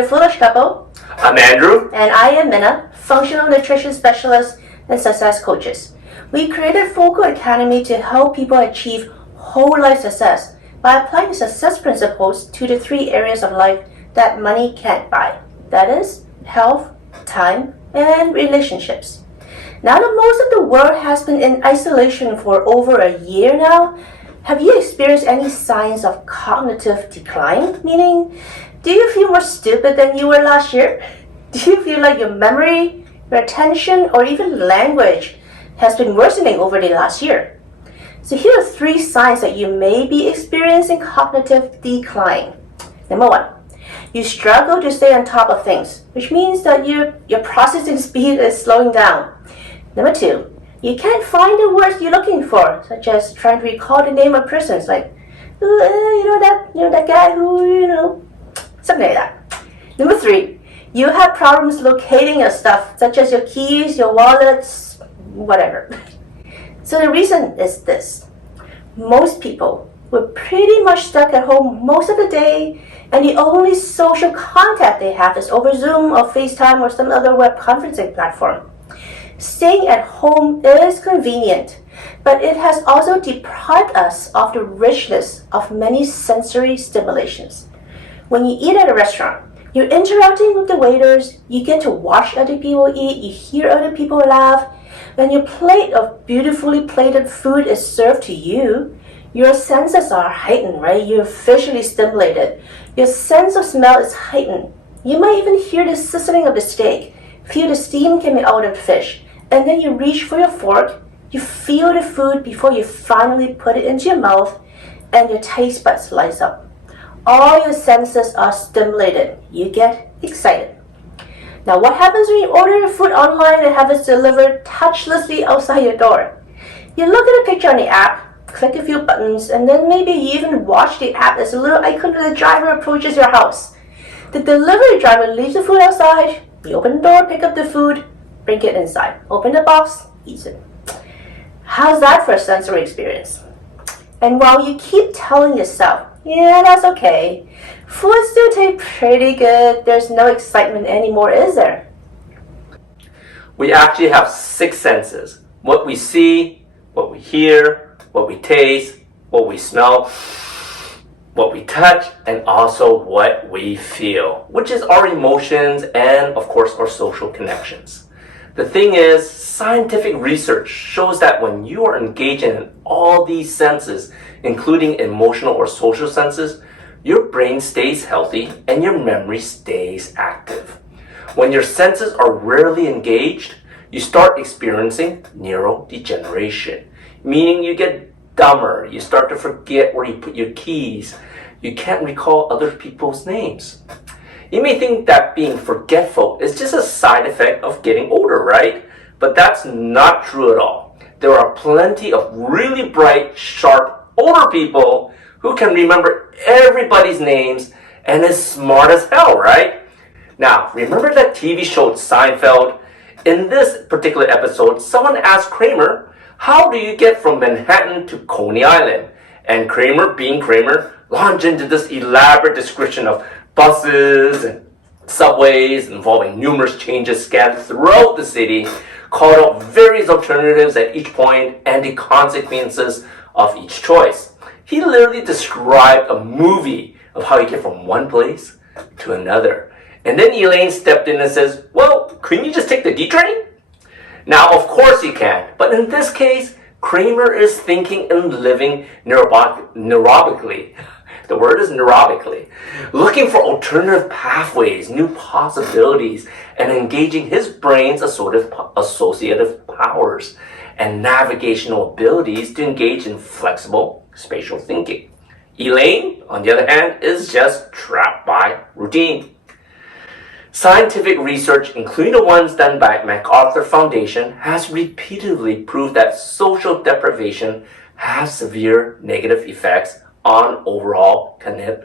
your foolish couple. I'm Andrew. And I am Minna, functional nutrition specialist and success coaches. We created Foco Academy to help people achieve whole life success by applying success principles to the 3 areas of life that money can't buy. That is, health, time, and relationships. Now that most of the world has been in isolation for over a year now, have you experienced any signs of cognitive decline? Meaning, do you feel more stupid than you were last year? Do you feel like your memory, your attention, or even language has been worsening over the last year? So here are 3 signs that you may be experiencing cognitive decline. Number 1, you struggle to stay on top of things, which means that your processing speed is slowing down. Number 2, you can't find the words you're looking for, such as trying to recall the name of persons, like, that guy who, something like that. Number 3, you have problems locating your stuff, such as your keys, your wallets, whatever. So the reason is this. Most people were pretty much stuck at home most of the day, and the only social contact they have is over Zoom or FaceTime or some other web conferencing platform. Staying at home is convenient, but it has also deprived us of the richness of many sensory stimulations. When you eat at a restaurant, you're interacting with the waiters, you get to watch other people eat, you hear other people laugh. When your plate of beautifully plated food is served to you, your senses are heightened, right? You're visually stimulated. Your sense of smell is heightened. You might even hear the sizzling of the steak, feel the steam coming out of the fish, and then you reach for your fork, you feel the food before you finally put it into your mouth, and your taste buds lights up. All your senses are stimulated. You get excited. Now, what happens when you order your food online and have it delivered touchlessly outside your door? You look at a picture on the app, click a few buttons, and then maybe you even watch the app as a little icon as the driver approaches your house. The delivery driver leaves the food outside, you open the door, pick up the food, bring it inside, open the box, eat it. How's that for a sensory experience? And while you keep telling yourself, yeah, that's okay, food still tastes pretty good, there's no excitement anymore, is there? We actually have 6 senses. What we see, what we hear, what we taste, what we smell, what we touch, and also what we feel, which is our emotions and, of course, our social connections. The thing is, scientific research shows that when you are engaging in all these senses, including emotional or social senses, your brain stays healthy and your memory stays active. When your senses are rarely engaged, you start experiencing neurodegeneration, meaning you get dumber, you start to forget where you put your keys, you can't recall other people's names. You may think that being forgetful is just a side effect of getting older, right? But that's not true at all. There are plenty of really bright, sharp, older people who can remember everybody's names and is smart as hell, right? Now, remember that TV show Seinfeld? In this particular episode, someone asked Kramer, how do you get from Manhattan to Coney Island? And Kramer, being Kramer, launched into this elaborate description of buses and subways involving numerous changes scattered throughout the city, called out various alternatives at each point and the consequences of each choice. He literally described a movie of how you get from one place to another. And then Elaine stepped in and says, well, couldn't you just take the D train? Now, of course you can, but in this case, Kramer is thinking and living neurobically. The word is neurobically. Looking for alternative pathways, new possibilities, and engaging his brain's associative powers and navigational abilities to engage in flexible spatial thinking. Elaine, on the other hand, is just trapped by routine. Scientific research, including the ones done by MacArthur Foundation, has repeatedly proved that social deprivation has severe negative effects on overall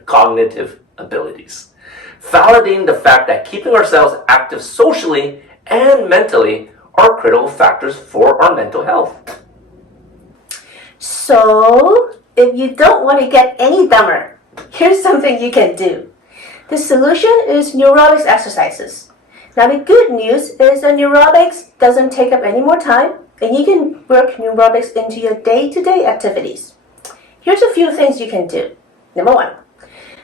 cognitive abilities, validating the fact that keeping ourselves active socially and mentally are critical factors for our mental health. So, if you don't want to get any dumber, here's something you can do. The solution is Neurobics exercises. Now the good news is that Neurobics doesn't take up any more time, and you can work Neurobics into your day-to-day activities. Here's a few things you can do. Number 1,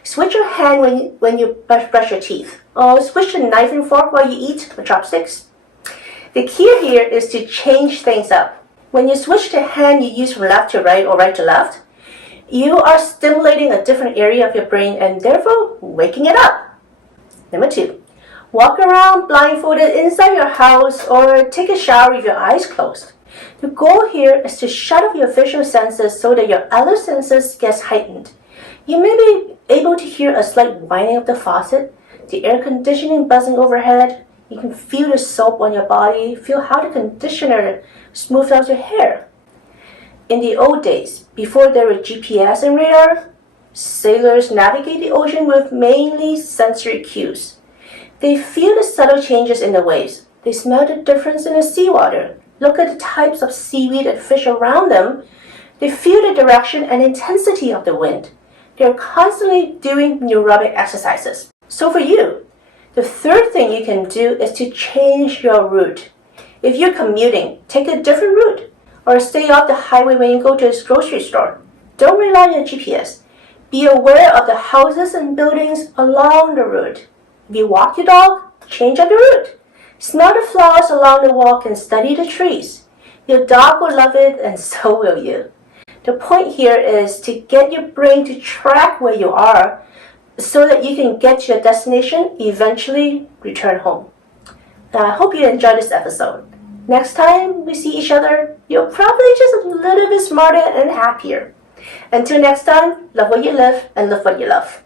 switch your hand when you brush your teeth, or switch the knife and fork while you eat with chopsticks. The key here is to change things up. When you switch the hand you use from left to right or right to left, you are stimulating a different area of your brain and therefore waking it up. Number 2, walk around blindfolded inside your house or take a shower with your eyes closed. The goal here is to shut off your visual senses so that your other senses get heightened. You may be able to hear a slight whining of the faucet, the air conditioning buzzing overhead. You can feel the soap on your body, feel how the conditioner smooths out your hair. In the old days, before there were GPS and radar, sailors navigate the ocean with mainly sensory cues. They feel the subtle changes in the waves. They smell the difference in the seawater. Look at the types of seaweed and fish around them. They feel the direction and intensity of the wind. They're constantly doing neurobic exercises. So for you, the third thing you can do is to change your route. If you're commuting, take a different route or stay off the highway when you go to the grocery store. Don't rely on your GPS. Be aware of the houses and buildings along the route. If you walk your dog, change up the route. Smell the flowers along the walk and study the trees. Your dog will love it and so will you. The point here is to get your brain to track where you are so that you can get to your destination, eventually return home. I hope you enjoyed this episode. Next time we see each other, you're probably just a little bit smarter and happier. Until next time, love what you live and live what you love.